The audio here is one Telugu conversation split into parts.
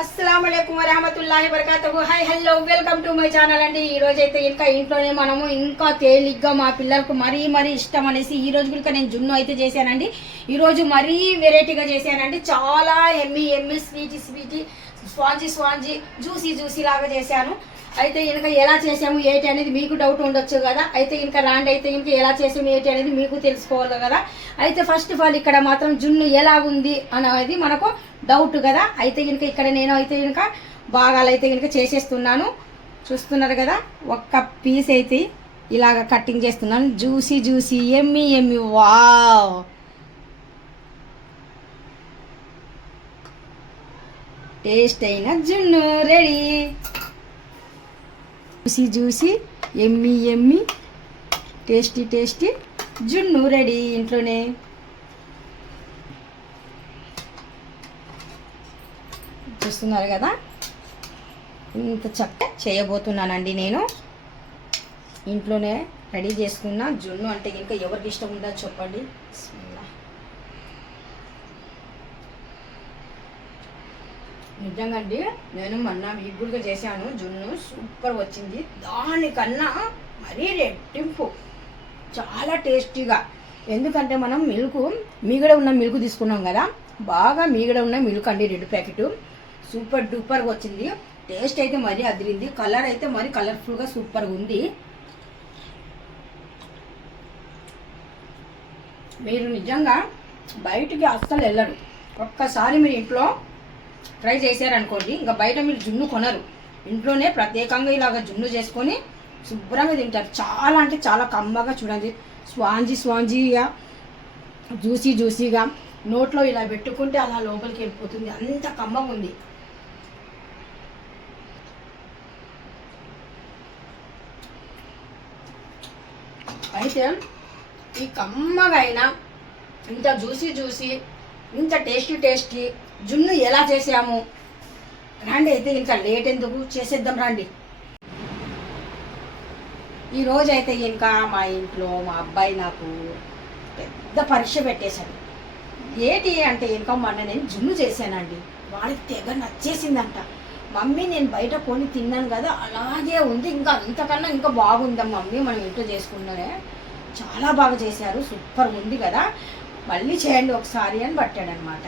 అస్సలం వరహమతుల్లాహి వరకాతు hi hello welcome to my channel అండి. ఈ రోజు అయితే ఇంకా ఇంట్లోనే మనము ఇంకా తేలిగ్గా మా పిల్లలకు మరీ మరీ ఇష్టం అనేసి ఈ రోజు కనుక నేను జున్ను అయితే చేశానండి. ఈరోజు మరీ వెరైటీగా చేశానండి. చాలా yummy yummy sweety sweety spongy spongy juicy juicy లాగా చేశాను. అయితే ఇంకా ఎలా చేసాము ఏంటి అనేది మీకు డౌట్ ఉండొచ్చు కదా. అయితే ఇంకా రాండి అయితే ఇంకా ఎలా చేసాము ఏంటి అనేది మీకు తెలుసుకోవాలి కదా. అయితే ఫస్ట్ ఆఫ్ ఆల్ ఇక్కడ మాత్రం జున్ను ఎలా ఉంది అనేది మనకు డౌట్ కదా? అయితే కనుక ఇక్కడ నేను అయితే కనుక భాగాలు అయితే కనుక చేసేస్తున్నాను. చూస్తున్నారు కదా? ఒక్క పీస్ అయితే ఇలాగ కట్టింగ్ చేస్తున్నాను. Juicy juicy yummy yummy. Wow! Taste అయిన జున్ను. Ready! Juicy juicy yummy yummy. Tasty tasty జున్ను రెడీ ఇంట్లోనే. చూస్తున్నారు కదా? ఇంత చక్క చేయబోతున్నానండి నేను. ఇంట్లోనే రెడీ చేసుకున్న జున్ను అంటే ఇంకా ఎవరికి ఇష్టం ఉందో చెప్పండి. నిజంగా అండి నేను మొన్న వీగుడుగా చేశాను జున్ను. సూపర్ వచ్చింది. దానికన్నా మరీ రెట్టింపు. చాలా టేస్టీగా. ఎందుకంటే మనం మిల్క్ మీగడ ఉన్న మిల్క్ తీసుకున్నాం కదా? బాగా మీగడ ఉన్న మిల్క్ అండి రెండు ప్యాకెట్. సూపర్ డూపర్గా వచ్చింది. టేస్ట్ అయితే మరీ అదిరింది. కలర్ అయితే మరీ కలర్ఫుల్గా సూపర్గా ఉంది. మీరు నిజంగా బయటికి అస్సలు వెళ్ళరు. ఒక్కసారి మీరు ఇంట్లో ట్రై చేశారనుకోండి ఇంకా బయట మీరు జున్ను కొనరు. ఇంట్లోనే ప్రత్యేకంగా ఇలాగ జున్ను చేసుకొని శుభ్రంగా తింటారు. చాలా అంటే చాలా కమ్మగా చూడండి. స్వాంజీ స్వాంజీగా జ్యూసీ జ్యూసీగా నోట్లో ఇలా పెట్టుకుంటే అలా లోపలికి వెళ్ళిపోతుంది. అంత కమ్మగా ఉంది. అయితే ఈ కమ్మగైన ఇంత జ్యూసీ జ్యూసీ ఇంత టేస్టీ టేస్టీ జున్ను ఎలా చేసాము రండి అయితే ఇంకా లేట్ ఎందుకు? చేసేద్దాం రండి. ఈరోజు అయితే ఇంకా మా ఇంట్లో మా అబ్బాయి నాకు పెద్ద పరీక్ష పెట్టేశాడు. ఏంటి అంటే ఇంకా మొన్న నేను జున్ను చేశానండి. వాడికి తెగ నచ్చేసిందంట. మమ్మీ నేను బయట కొని తిన్నాను కదా అలాగే ఉంది. ఇంకా అంతకన్నా ఇంకా బాగుందా మమ్మీ? మనం ఇంట్లో చేసుకున్నానే చాలా బాగా చేశారు. సూపర్ ఉంది కదా. మళ్ళీ చేయండి ఒకసారి అని పట్టాడనమాట.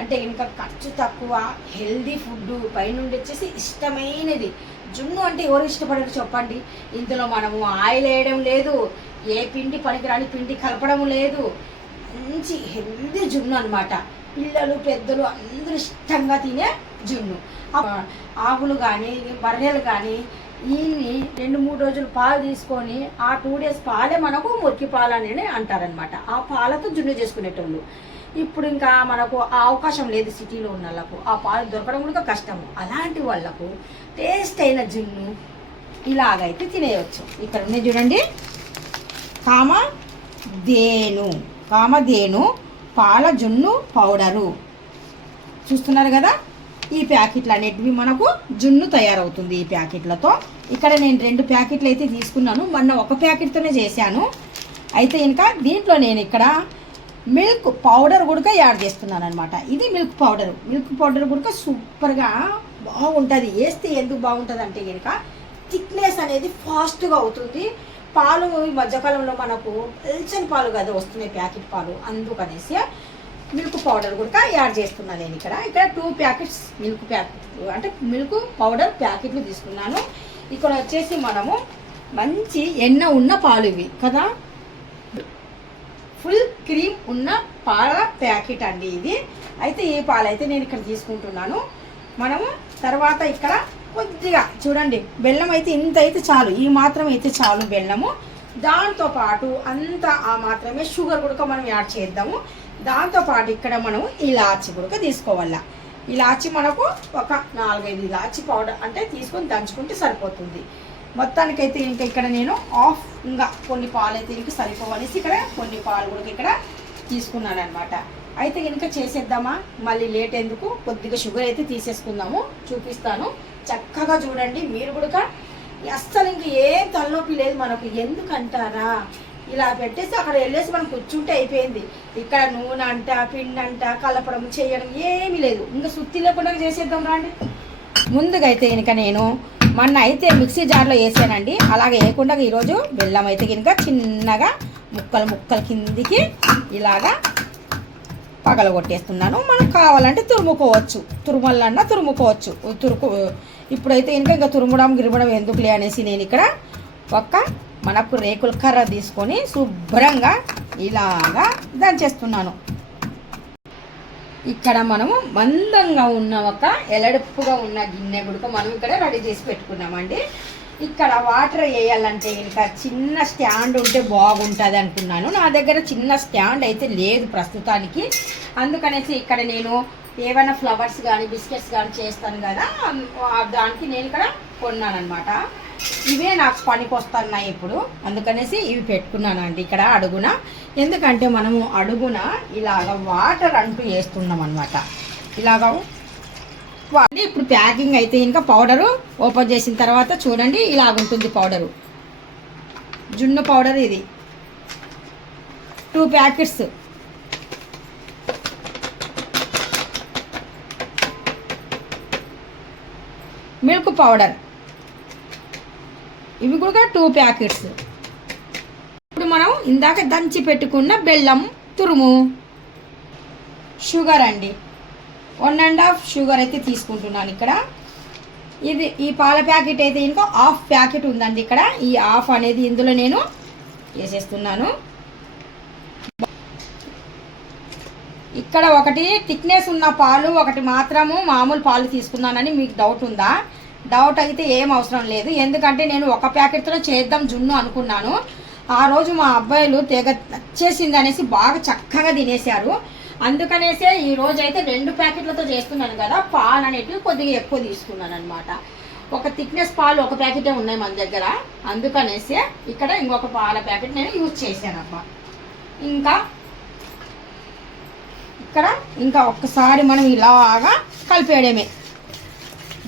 అంటే ఇంకా ఖర్చు తక్కువ హెల్దీ ఫుడ్ పైనుండి వచ్చేసి ఇష్టమైనది. జున్ను అంటే ఎవరు ఇష్టపడరు చెప్పండి. ఇందులో మనము ఆయిల్ వేయడం లేదు ఏ పిండి పనికిరాని పిండి కలపడం లేదు. మంచి హెల్దీ జున్ను అనమాట. పిల్లలు పెద్దలు అందరూ ఇష్టంగా తినే జున్ను. ఆవులు కానీ బర్రెలు కానీ ఈ రెండు మూడు రోజులు పాలు తీసుకొని ఆ టూ డేస్ పాలే మనకు మురికి పాలు అని అంటారనమాట ఆ పాలతో జున్ను చేసుకునేటోళ్ళు. ఇప్పుడు ఇంకా మనకు ఆ అవకాశం లేదు సిటీలో ఉన్న వాళ్ళకు. ఆ పాలు దొరకడం కూడా కష్టము అలాంటి వాళ్ళకు టేస్ట్ అయిన జున్ను ఇలాగైతే తినేయచ్చు. ఇక్కడ ఉన్నాయి చూడండి. కామ దేను. కామధేను పాల జున్ను పౌడరు. చూస్తున్నారు కదా? ఈ ప్యాకెట్లు అనేటివి మనకు జున్ను తయారవుతుంది ఈ ప్యాకెట్లతో. ఇక్కడ నేను రెండు ప్యాకెట్లు అయితే తీసుకున్నాను. మొన్న ఒక ప్యాకెట్తోనే చేశాను. అయితే ఇంకా దీంట్లో నేను ఇక్కడ మిల్క్ పౌడర్ కూడా యాడ్ చేస్తున్నాను అనమాట ఇది మిల్క్ పౌడర్. మిల్క్ పౌడర్ కూడా సూపర్గా బాగుంటుంది. వేస్తే ఎందుకు బాగుంటుంది అంటే కనుక థిక్నెస్ అనేది ఫాస్ట్గా అవుతుంది. పాలు ఈ మధ్యకాలంలో మనకు ఎల్చని పాలు కదా వస్తున్నాయి ప్యాకెట్ పాలు. అందుకనేసి మిల్క్ పౌడర్ కూడా యాడ్ చేస్తున్నా నేను ఇక్కడ. ఇక్కడ టూ ప్యాకెట్స్ మిల్క్ ప్యాకెట్ అంటే మిల్క్ పౌడర్ ప్యాకెట్లు తీసుకున్నాను. ఇక్కడ వచ్చేసి మనము మంచి ఎన్న ఉన్న పాలు ఇవి కదా? ఫుల్ క్రీమ్ ఉన్న పాల ప్యాకెట్ అండి ఇది. అయితే ఈ పాలు అయితే నేను ఇక్కడ తీసుకుంటున్నాను. మనము తర్వాత ఇక్కడ కొద్దిగా చూడండి బెల్లం అయితే ఇంత అయితే చాలు. ఈ మాత్రం అయితే చాలు బెల్లము. దాంతో పాటు అంత ఆ మాత్రమే షుగర్ కూడా మనం యాడ్ చేద్దాము. దాంతో పాటు ఇక్కడ మనం ఇలాచి గుడక తీసుకోవాలా. ఇలాచి మనకు ఒక నాలుగైదు ఇలాచి పౌడర్ అంటే తీసుకొని దంచుకుంటే సరిపోతుంది. మొత్తానికైతే ఇంకా ఇక్కడ నేను ఆఫ్ ఇంకా కొన్ని పాలు అయితే ఇంకా సరిపోవనేసి ఇక్కడ కొన్ని పాలు కూడా ఇక్కడ తీసుకున్నాను అనమాట అయితే కనుక చేసేద్దామా? మళ్ళీ లేట్ ఎందుకు? కొద్దిగా షుగర్ అయితే తీసేసుకుందాము. చూపిస్తాను. చక్కగా చూడండి. మీరు కూడా అస్సలు ఇంక ఏం తలనొప్పి లేదు మనకు. ఎందుకంటారా? ఇలా పెట్టేసి అక్కడ వెళ్ళేసి మనం కూర్చుంటే అయిపోయింది. ఇక్కడ నూనె అంట పిండి అంట కలపడం చేయడం ఏమీ లేదు. ఇంకా సుత్తి లేకుండా చేసేద్దాం రండి. ముందుగా అయితే కనుక నేను మొన్న అయితే మిక్సీ జార్లో వేసానండి. అలాగే వేయకుండా ఈరోజు బెల్లం అయితే కనుక చిన్నగా ముక్కలు ముక్కలు కిందికి ఇలాగా పగలగొట్టేస్తున్నాను. మనకు కావాలంటే తురుముకోవచ్చు. తురుమల్లన్నా తురుముకోవచ్చు. తురుకు ఇప్పుడైతే ఇంకా ఇంకా తురుముడం గిరుమడం ఎందుకులే అనేసి నేను ఇక్కడ ఒక్క మనకు రేకుల కర్ర తీసుకొని శుభ్రంగా ఇలాగా దంచేస్తున్నాను. ఇక్కడ మనము మందంగా ఉన్న ఒక ఎలడుపుగా ఉన్న గిన్నె గుడుక మనం ఇక్కడ రెడీ చేసి పెట్టుకున్నామండి. ఇక్కడ వాటర్ వేయాలంటే ఇంకా చిన్న స్టాండ్ ఉంటే బాగుంటుంది అనుకున్నాను. నా దగ్గర చిన్న స్టాండ్ అయితే లేదు ప్రస్తుతానికి. అందుకనేసి ఇక్కడ నేను ఏమైనా ఫ్లవర్స్ కానీ బిస్కెట్స్ కానీ చేస్తాను కదా దానికి నేను ఇక్కడ కొన్నాను అనమాట ఇవే నాకు పనికి వస్తున్నాయి ఇప్పుడు. అందుకనేసి ఇవి పెట్టుకున్నానండి ఇక్కడ అడుగున. ఎందుకంటే మనము అడుగున ఇలాగ వాటర్ అంటూ వేస్తున్నాం అనమాట ఇలాగ ఇప్పుడు ప్యాకింగ్ అయితే ఇంకా పౌడరు ఓపెన్ చేసిన తర్వాత చూడండి ఇలాగుంటుంది పౌడరు. జున్ను పౌడర్ ఇది. Two packets. Milk powder. ఇవి కూడా టూ ప్యాకెట్స్. ఇప్పుడు మనం ఇందాక దంచి పెట్టుకున్న బెల్లం తురుము. షుగర్ అండి. వన్ అండ్ హాఫ్ షుగర్ అయితే తీసుకుంటున్నాను ఇక్కడ. ఇది ఈ పాల ప్యాకెట్ అయితే ఇంకో హాఫ్ ప్యాకెట్ ఉందండి ఇక్కడ. ఈ హాఫ్ అనేది ఇందులో నేను వేసేస్తున్నాను. ఇక్కడ ఒకటి థిక్నెస్ ఉన్న పాలు ఒకటి మాత్రము మామూలు పాలు తీసుకున్నానని మీకు డౌట్ ఉందా? డౌట్ అయితే ఏం అవసరం లేదు. ఎందుకంటే నేను ఒక ప్యాకెట్తో చేద్దాం జున్ను అనుకున్నాను. ఆ రోజు మా అబ్బాయిలు తెగ వచ్చేసింది అనేసి బాగా చక్కగా తినేశారు. అందుకనేసే ఈ రోజు అయితే రెండు ప్యాకెట్లతో చేస్తున్నాను కదా పాలు అనేటివి కొద్దిగా ఎక్కువ తీసుకున్నాను అనమాట ఒక థిక్నెస్ పాలు ఒక ప్యాకెటే ఉన్నాయి మన దగ్గర. అందుకనేసే ఇక్కడ ఇంకొక పాల ప్యాకెట్ నేను యూజ్ చేశాను ఇంకా ఇక్కడ ఇంకా ఒక్కసారి మనం ఇలాగా కలిపేయడమే.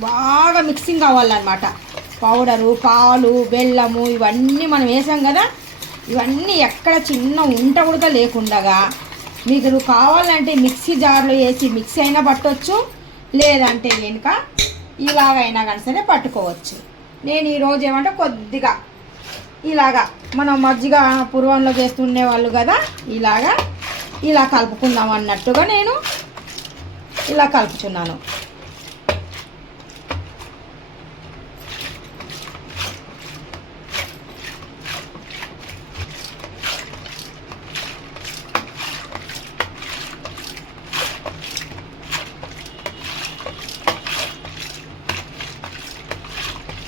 బాగా మిక్సింగ్ అవ్వాలన్నమాట పౌడరు పాలు బెల్లము ఇవన్నీ మనం వేసాం కదా ఇవన్నీ ఎక్కడ చిన్న ఉంట కూడా లేకుండగా మీకు కావాలంటే మిక్సీ జార్లో వేసి మిక్సీ అయినా పట్టవచ్చు లేదంటే కనుక ఇలాగైనా కానీ సరే పట్టుకోవచ్చు. నేను ఈరోజు ఏమంటే కొద్దిగా ఇలాగా మనం మజ్జిగ పూర్వంలో చేస్తుండే వాళ్ళు కదా ఇలాగా ఇలా కలుపుకుందాం అన్నట్టుగా నేను ఇలా కలుపుతున్నాను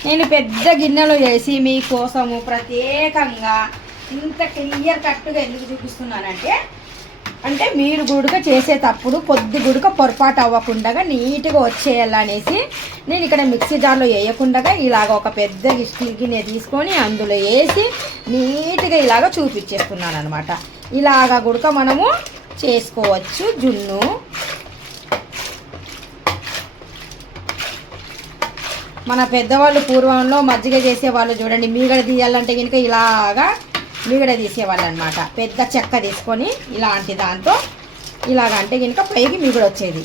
నేను పెద్ద గిన్నెలో చేసి మీకోసము ప్రత్యేకంగా ఇంత క్లియర్ కట్గా ఎందుకు చూపిస్తున్నానంటే అంటే మీరు గుడుక చేసేటప్పుడు కొద్ది గుడుక పొరపాటు అవ్వకుండా నీట్గా వచ్చేయాలనేసి నేను ఇక్కడ మిక్సీ జార్లో వేయకుండా ఇలాగ ఒక పెద్ద గిన్నె తీసుకొని అందులో వేసి నీట్గా ఇలాగ చూపించేస్తున్నాను అనమాట ఇలాగ గుడక మనము చేసుకోవచ్చు. జున్ను మన పెద్దవాళ్ళు పూర్వంలో మజ్జిగ చేసేవాళ్ళు చూడండి. మీగడ తీయాలంటే కనుక ఇలాగా మీగడ తీసేవాళ్ళు అనమాట పెద్ద చెక్క తీసుకొని ఇలాంటి దాంతో ఇలాగ అంటే కనుక పైకి మీగడ వచ్చేది.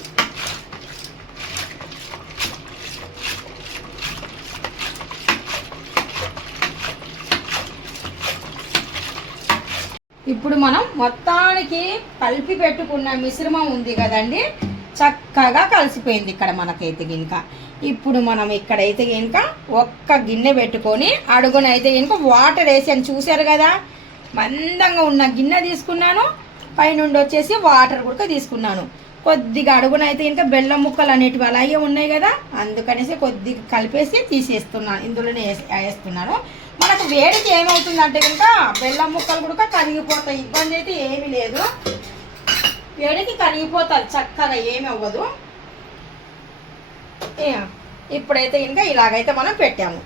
ఇప్పుడు మనం మొత్తానికి కలిపి పెట్టుకున్న మిశ్రమం ఉంది కదండి. చక్కగా కలిసిపోయింది ఇక్కడ మనకైతే ఇంకా ఇప్పుడు మనం ఇక్కడైతే కనుక ఒక్క గిన్నె పెట్టుకొని అడుగునైతే కనుక వాటర్ వేసాను చూశారు కదా? మందంగా ఉన్న గిన్నె తీసుకున్నాను. పైనుండి వచ్చేసి వాటర్ కూడా తీసుకున్నాను. కొద్దిగా అడుగునైతే ఇంకా బెల్లం ముక్కలు అనేటివి అలాగే ఉన్నాయి కదా? అందుకనేసి కొద్దిగా కలిపేసి తీసేస్తున్నాను ఇందులోనే వేస్తున్నాను. మనకు వేడికి ఏమవుతుందంటే కనుక బెల్లం ముక్కలు కూడా కరిగిపోతాయి. ఇబ్బంది అయితే ఏమీ లేదు. వేడికి కరిగిపోతుంది చక్కగా ఏమి అవ్వదు. ఇప్పుడైతే ఇంకా ఇలాగైతే మనం పెట్టాము.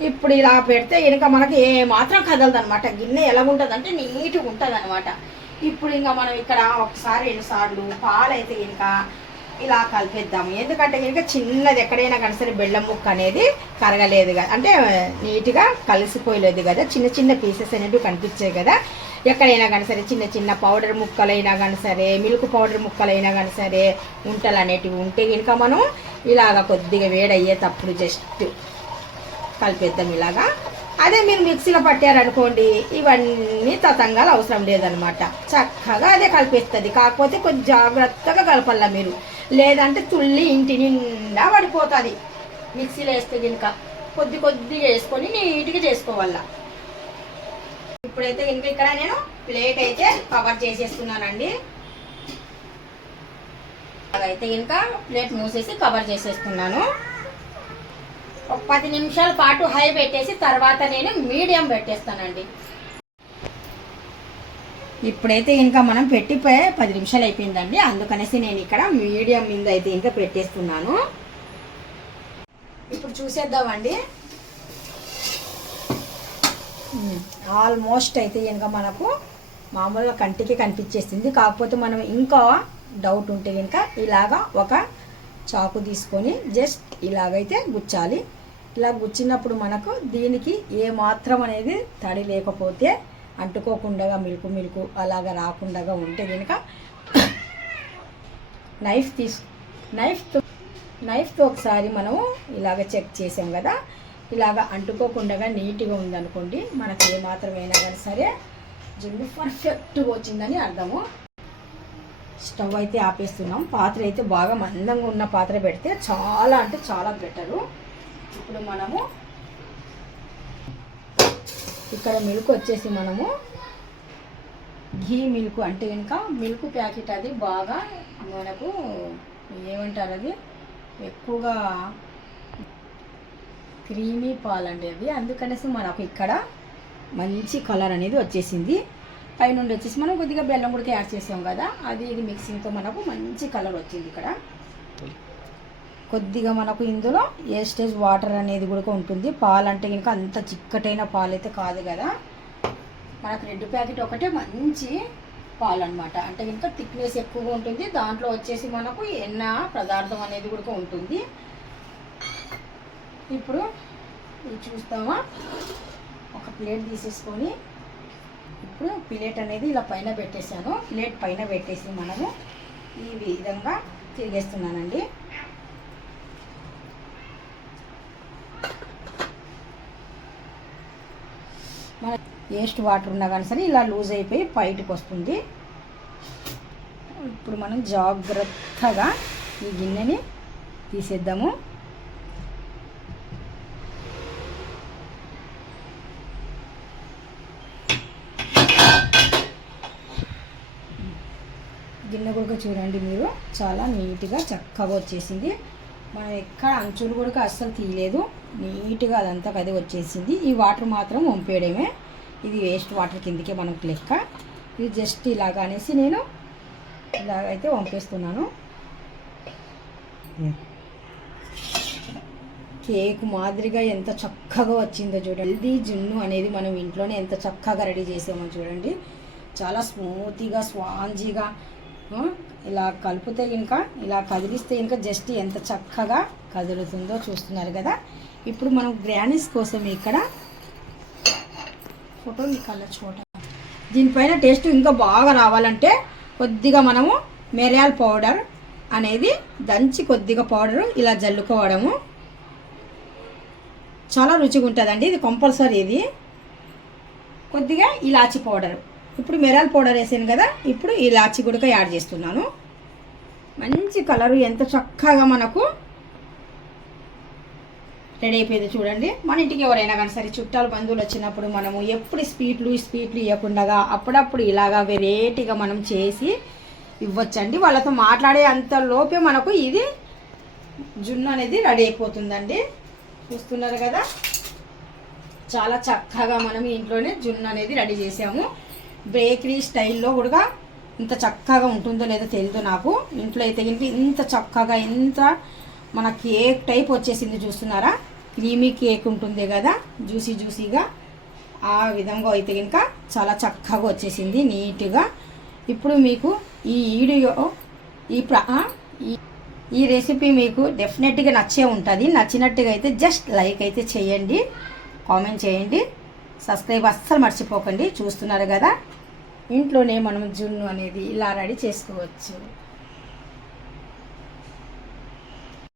ఇప్పుడు ఇలా పెడితే ఇంకా మనకి ఏ మాత్రం కదలదనమాట గిన్నె ఎలా ఉంటుంది అంటే నీట్గా ఉంటుంది అనమాట ఇప్పుడు ఇంకా మనం ఇక్కడ ఒకసారి రెండు సార్లు పాలు ఇంకా ఇలా కలిపేద్దాము. ఎందుకంటే కనుక చిన్నది ఎక్కడైనా కానీ సరే బెల్లం ముక్క అనేది కరగలేదు కదా. అంటే నీట్గా కలిసిపోయలేదు కదా. చిన్న చిన్న పీసెస్ అనేవి కనిపించాయి కదా. ఎక్కడైనా కానీ సరే చిన్న చిన్న పౌడర్ ముక్కలైనా కానీ సరే మిల్క్ పౌడర్ ముక్కలైనా కానీ సరే ఉంటలు అనేటివి ఉంటే కనుక మనం ఇలాగ కొద్దిగా వేడయ్యేటప్పుడు జస్ట్ కలిపేద్దాం ఇలాగా. అదే మీరు మిక్సీలో పట్టారనుకోండి ఇవన్నీ తతంగాలు అవసరం లేదనమాట. చక్కగా అదే కలిపిస్తుంది. కాకపోతే కొంచెం జాగ్రత్తగా కలపాల మీరు. లేదంటే తుల్లి ఇంటి నిండా పడిపోతుంది. మిక్సీలో వేస్తే కనుక కొద్ది కొద్దిగా వేసుకొని నీట్గా చేసుకోవాల. ఇప్పుడైతే ఇంకా ఇక్కడ నేను ప్లేట్ అయితే కవర్ చేసేస్తున్నానండి. అయితే ఇంకా ప్లేట్ మూసేసి కవర్ చేసేస్తున్నాను. ఒక పది నిమిషాల పాటు హై పెట్టేసి తర్వాత నేను మీడియం పెట్టేస్తానండి. ఇప్పుడైతే ఇంకా మనం పెట్టిపోయి పది నిమిషాలు అయిపోయిందండి. అందుకనేసి నేను ఇక్కడ మీడియం మీద అయితే ఇంకా పెట్టేస్తున్నాను. ఇప్పుడు చూసేద్దామండి. ఆల్మోస్ట్ అయితే ఇంకా మనకు మామూలుగా కంటికి కనిపించేసింది. కాకపోతే మనం ఇంకా డౌట్ ఉంటే ఇంకా ఇలాగా ఒక చాకు తీసుకొని జస్ట్ ఇలాగైతే గుచ్చాలి. ఇలా గుచ్చినప్పుడు మనకు దీనికి ఏ మాత్రం అనేది తడి లేకపోతే అంటుకోకుండా మిల్కు మిల్కు అలాగా రాకుండా ఉంటే కనుక నైఫ్ తీసు నైఫ్తో నైఫ్తో ఒకసారి మనము ఇలాగ చెక్ చేసాం కదా. ఇలాగ అంటుకోకుండా నీట్గా ఉందనుకోండి మనకి ఏ మాత్రమైనా కానీ సరే జిమ్ పర్ఫెక్ట్గా వచ్చిందని అర్థము. స్టవ్ అయితే ఆపేస్తున్నాం. పాత్ర అయితే బాగా మందంగా ఉన్న పాత్ర పెడితే చాలా అంటే చాలా బెటరు ఇప్పుడు మనము ఇక్కడ మిల్క్ వచ్చేసి మనము ఘీ మిల్క్ అంటే ఇంకా మిల్క్ ప్యాకెట్ అది బాగా మనకు ఏమంటారు అది? ఎక్కువగా క్రీమీ పాలండి అవి. అందుకనేసి మనకు ఇక్కడ మంచి కలర్ అనేది వచ్చేసింది. పైనుండి వచ్చేసి మనం కొద్దిగా బెల్లం కూడా యాడ్ చేసాం కదా అది ఇది మిక్సింగ్తో మనకు మంచి కలర్ వచ్చింది ఇక్కడ. కొద్దిగా మనకు ఇందులో ఏస్టేజ్ వాటర్ అనేది కూడా ఉంటుంది. పాలు అంటే కనుక అంత చిక్కటైన పాలు అయితే కాదు కదా. మనకు రెడ్ ప్యాకెట్ ఒకటే మంచి పాలు అనమాట అంటే కనుక థిక్నెస్ ఎక్కువగా ఉంటుంది. దాంట్లో వచ్చేసి మనకు ఎన్న పదార్థం అనేది కూడా ఉంటుంది. ఇప్పుడు చూస్తామా? ఒక ప్లేట్ తీసేసుకొని ఇప్పుడు ప్లేట్ అనేది ఇలా పైన పెట్టేశాను. ప్లేట్ పైన పెట్టేసి మనము ఈ విధంగా తిరిగేస్తున్నానండి. మన వేస్ట్ వాటర్ ఉన్నా కానీ సరే ఇలా లూజ్ అయిపోయి బయటకు వస్తుంది. ఇప్పుడు మనం జాగ్రత్తగా ఈ గిన్నెని తీసేద్దాము. గిన్నె కూడా చూడండి మీరు. చాలా నీట్గా చక్కగా వచ్చేసింది. మనం ఎక్కడ అంచులు కూడా అస్సలు తీయలేదు. నీట్గా అదంతా అది వచ్చేసింది. ఈ వాటర్ మాత్రం వంపేయడమే. ఇది వేస్ట్ వాటర్ కిందకే మనకు లెక్క. ఇది జస్ట్ ఇలాగ అనేసి నేను ఇలాగైతే వంపేస్తున్నాను. కేక్ మాదిరిగా ఎంత చక్కగా వచ్చిందో చూడండి. హెల్దీ జున్ను అనేది మనం ఇంట్లోనే ఎంత చక్కగా రెడీ చేసామో చూడండి. చాలా స్మూతీగా స్వాంజీగా ఇలా కలిపితే ఇంకా ఇలా కదిలిస్తే ఇంకా జస్ట్ ఎంత చక్కగా కదులుతుందో చూస్తున్నారు కదా. ఇప్పుడు మనం గ్రానీస్ కోసం ఇక్కడ ఫోటో మీకు అలా చూడ దీనిపైన టేస్ట్ ఇంకా బాగా రావాలంటే కొద్దిగా మనము మిరియాల పౌడర్ అనేది దంచి కొద్దిగా పౌడర్ ఇలా జల్లుకోవడము. చాలా రుచిగా ఉంటుందండి ఇది కంపల్సరీ ఇది. కొద్దిగా ఇలాచి పౌడర్. ఇప్పుడు మిరాల్ పౌడర్ వేసాను కదా ఇప్పుడు ఇలాచి గుడక యాడ్ చేస్తున్నాను. మంచి కలరు ఎంత చక్కగా మనకు రెడీ అయిపోయింది చూడండి. మన ఇంటికి ఎవరైనా కానీ సరే చుట్టాలు బంధువులు వచ్చినప్పుడు మనము ఎప్పుడు స్వీట్లు స్వీట్లు ఇవ్వకుండా అప్పుడప్పుడు ఇలాగా వెరైటీగా మనం చేసి ఇవ్వచ్చండి. వాళ్ళతో మాట్లాడే అంత లోపే మనకు ఇది జున్ను అనేది రెడీ అయిపోతుందండి. చూస్తున్నారు కదా? చాలా చక్కగా మనం ఇంట్లోనే జున్ను అనేది రెడీ చేసాము. బేకరీ స్టైల్లో కూడా ఇంత చక్కగా ఉంటుందో లేదో తెలియదు నాకు. ఇంట్లో అయితే ఇంత ఇంత చక్కగా ఇంత మన కేక్ టైప్ వచ్చేసింది చూస్తున్నారా? క్రీమీ కేక్ ఉంటుంది కదా జ్యూసీ జ్యూసీగా. ఆ విధంగా అయితే ఇంకా చాలా చక్కగా వచ్చేసింది నీట్గా. ఇప్పుడు మీకు ఈ వీడియో ఈ ప్ర ఈ ఈ రెసిపీ మీకు డెఫినెట్గా నచ్చే ఉంటుంది. నచ్చినట్టుగా అయితే జస్ట్ లైక్ అయితే చేయండి కామెంట్ చేయండి. సబ్స్క్రైబ్ అస్సలు మర్చిపోకండి చూస్తున్నారు కదా. ఇంట్లోనే మనం జున్ను అనేది ఇలా రెడీ చేసుకోవచ్చు.